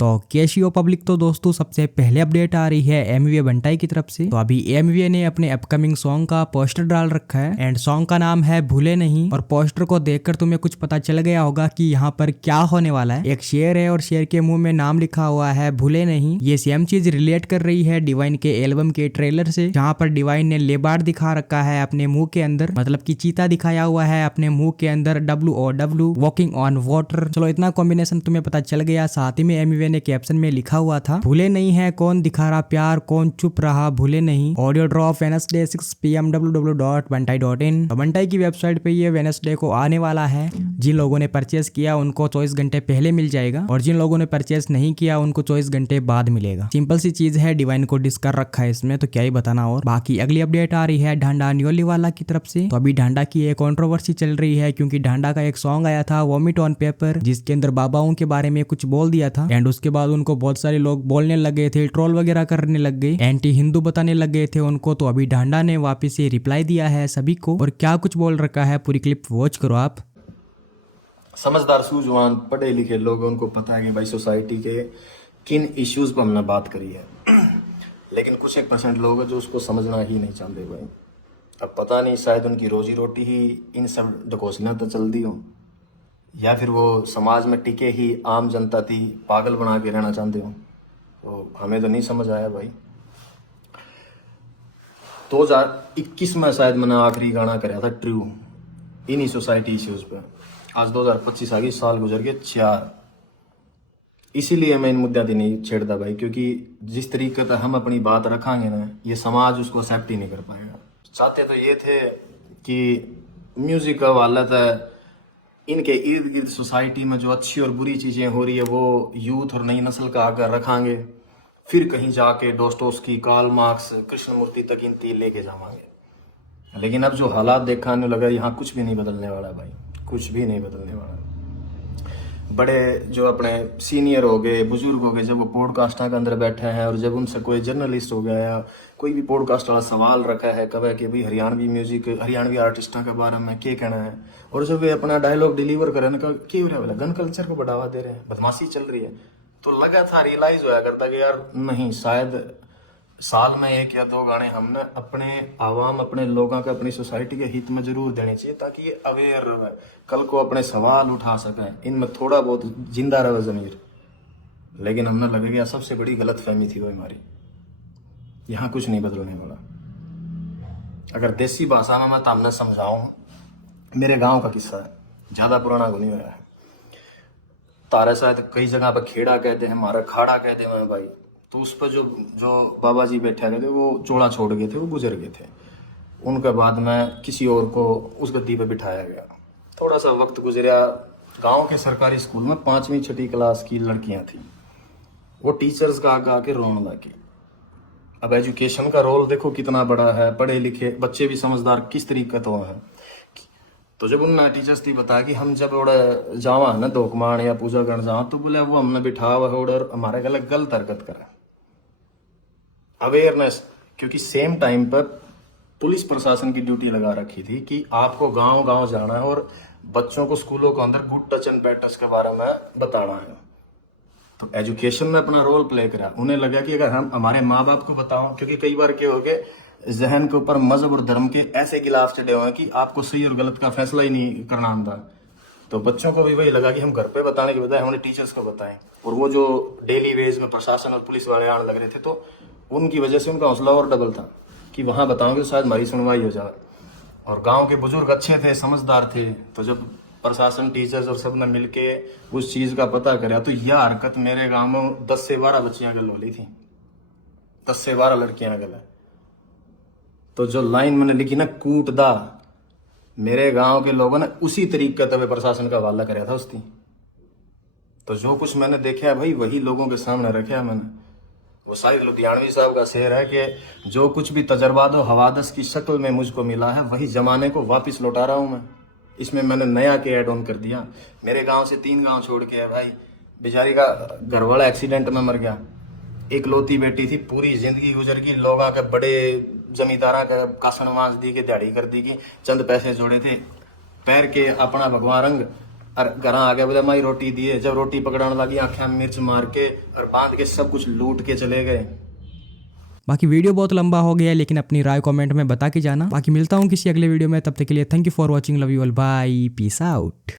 तो कैसी हो पब्लिक। तो दोस्तों सबसे पहले अपडेट आ रही है एमवीए बंटाई की तरफ से। तो अभी एमवीए ने अपने अपकमिंग सॉन्ग का पोस्टर डाल रखा है एंड सॉन्ग का नाम है भूले नहीं। और पोस्टर को देखकर तुम्हें कुछ पता चल गया होगा कि यहाँ पर क्या होने वाला है। एक शेर है और शेर के मुंह में नाम लिखा हुआ है भूले नहीं। ये सेम चीज रिलेट कर रही है डिवाइन के एल्बम के ट्रेलर से, जहाँ पर डिवाइन ने लेबार्ड दिखा रखा है अपने मुंह के अंदर, मतलब कि चीता दिखाया हुआ है अपने मुंह के अंदर, WOW वॉकिंग ऑन वाटर। चलो इतना कॉम्बिनेशन तुम्हें पता चल गया। साथ ही में एमवीए ने कैप्शन में लिखा हुआ था भूले नहीं है कौन दिखा रहा प्यार कौन चुप रहा भूले नहीं। Audio drop Wednesday 6 PM www.bantai.in। तो बंटाई की वेबसाइट पे ये वेडनेसडे को आने वाला है। जिन लोगों ने परचेस किया उनको 24 घंटे पहले मिल जाएगा और जिन लोगों ने परचेस नहीं किया उनको 24 घंटे बाद मिलेगा। सिंपल सी चीज है, डिवाइन को डिस कर रखा है इसमें, तो क्या ही बताना। और बाकी अगली अपडेट आ रही है ढांडा न्योली वाला की तरफ से। तो अभी ढांडा की एक कंट्रोवर्सी चल रही है क्योंकि ढांडा का एक सॉन्ग आया था वॉमिट ऑन पेपर, जिसके अंदर बाबाओं के बारे में कुछ बोल दिया था एंड उसके बाद उनको बहुत सारे लोग बोलने लग गए थे, ट्रोल वगैरह करने लग गए, एंटी हिंदू बताने लग गए थे उनको। तो अभी ढांडा ने वापस से रिप्लाई दिया है सभी को और क्या कुछ बोल रखा है पूरी क्लिप वॉच करो आप। समझदार सूझवान पढ़े लिखे लोग, उनको पता है कि भाई सोसाइटी के किन इश्यूज पर हमने बात करी है लेकिन कुछ 1% लोग हैं जो उसको समझना ही नहीं चाहते भाई। अब पता नहीं, शायद उनकी रोजी रोटी ही इन सब ढकोसला तो चल दी हो, या फिर वो समाज में टिके ही आम जनता थी पागल बना के रहना चाहते हो। तो हमें तो नहीं समझ आया भाई। 2021 में शायद मैंने आखिरी गाना कराया था ट्रू इन्हीं सोसाइटी इश्यूज पे। आज 2025 आ गई, साल गुजर गए 4। इसीलिए मैं इन मुद्दों से नहीं छेड़ता भाई, क्योंकि जिस तरीके से हम अपनी बात रखांगे ना, ये समाज उसको एक्सेप्ट ही नहीं कर पाएगा। चाहते तो ये थे कि म्यूजिक का वाला था इनके इर्द गिर्द सोसाइटी में जो अच्छी और बुरी चीजें हो रही है वो यूथ और नई नस्ल का आकर रखांगे, फिर कहीं जाके डोस्टोव्स्की, कार्ल मार्क्स, कृष्णमूर्ति तक इनती लेके जावांगे। लेकिन अब जो हालात देखने लगा, यहाँ कुछ भी नहीं बदलने वाला भाई, कुछ भी नहीं बदलने वाला। बड़े जो अपने सीनियर हो गए, बुजुर्ग हो गए, जब वो पॉडकास्ट के अंदर बैठे हैं और जब उनसे कोई जर्नलिस्ट हो गया या कोई भी पॉडकास्ट वाला सवाल रखा है कभी कि भाई हरियाणवी म्यूजिक, हरियाणवी आर्टिस्टों के बारे में क्या कहना है, और जब वे अपना डायलॉग डिलीवर करें ना, क्या हो रहा है, गन कल्चर को बढ़ावा दे रहे हैं, बदमाशी चल रही है, तो लगा था रियलाइज होया करता कि यार नहीं, शायद साल में 1 या 2 गाने हमने अपने आवाम, अपने लोगों के, अपनी सोसाइटी के हित में जरूर देने चाहिए, ताकि ये अवेयर रहे, कल को अपने सवाल उठा सकें, इनमें थोड़ा बहुत जिंदा रहे जमीर। लेकिन हमने लगे कि सबसे बड़ी गलत फहमी थी वो हमारी। यहाँ कुछ नहीं बदलने वाला। अगर देसी भाषा में मैं तुमने समझाऊं, मेरे गांव का किस्सा है, ज्यादा पुराना को नहीं हुआ है। तारा शायद कई जगह पर खेड़ा कहते हैं, हमारा खाड़ा कहते हैं भाई। तो उस पर जो बाबा जी बैठे गए थे वो चोला छोड़ गए थे, वो गुजर गए थे। उनके बाद में किसी और को उस गद्दी पे बिठाया गया। थोड़ा सा वक्त गुजरा, गांव के सरकारी स्कूल में 5वीं 6ठी क्लास की लड़कियां थी, वो टीचर्स का आगे आके रोने लगी। अब एजुकेशन का रोल देखो कितना बड़ा है, पढ़े लिखे बच्चे भी समझदार किस तरीके तो है। तो जब उन टीचर्स थी बताया कि हम जब जावा है ना दोकमान या पूजा करने जावा, तो बोले वो हमने बिठा हुआ और हमारे गलत हरकत करा। अवेयरनेस, क्योंकि सेम टाइम पर पुलिस प्रशासन की ड्यूटी लगा रखी थी कि आपको गांव गांव जाना है और बच्चों को स्कूलों के अंदर good touch and bad touch के बारे में बताना है। तो एजुकेशन में अपना रोल प्ले करा। उन्हें लगा कि अगर हम हमारे माँ बाप को बताओ, क्योंकि कई बार क्या हो गए, जहन के ऊपर मजहब और धर्म के ऐसे गिलाफ चढ़े हुए हैं कि आपको सही और गलत का फैसला ही नहीं करना आता। तो बच्चों को भी वही लगा कि हम घर पे बताने के बजाय हमने टीचर्स को बताएं। और वो जो डेली वेज में प्रशासन और पुलिस वाले आने लग रहे थे, तो उनकी वजह से उनका हौसला और डबल था कि वहां बताओगे तो शायद हमारी सुनवाई हो जाए। और गांव के बुजुर्ग अच्छे थे, समझदार थे, तो जब प्रशासन, टीचर्स और सब ने मिलके उस चीज का पता करा, तो यह हरकत मेरे गांव में 10 से 12 बच्चियां गल वाली थी, 10 से 12 लड़कियां गल। तो जो लाइन मैंने लिखी ना, कूट दा, मेरे गांव के लोगों ने उसी तरीके तब प्रशासन का हवाला कराया था उसकी। तो जो कुछ मैंने देखा भाई वही लोगों के सामने रखा मैंने। वो शायद लुधियानवी साहब का शेर है कि जो कुछ भी तजर्बात और हवादस की शक्ल में मुझको मिला है, वही जमाने को वापस लौटा रहा हूं मैं। इसमें मैंने नया के ऐड ऑन कर दिया। मेरे गांव से 3 गांव छोड़ के है भाई, बेचारी का घर वाला एक्सीडेंट में मर गया, एक लौती बेटी थी, पूरी जिंदगी गुजर गई, लोग आके बड़े जमींदारा का कासन मांस दी के, दिहाड़ी कर दी की, चंद पैसे जोड़े थे, पैर के अपना भगवान रंग और घर आ गया बोले माई रोटी दिए, जब रोटी पकड़ाने लगी आंखें में मिर्च मार के और बांध के सब कुछ लूट के चले गए। बाकी वीडियो बहुत लंबा हो गया है, लेकिन अपनी राय कमेंट में बता के जाना। बाकी मिलता हूँ किसी अगले वीडियो में, तब तक के लिए thank you for watching, love you all, bye, peace out.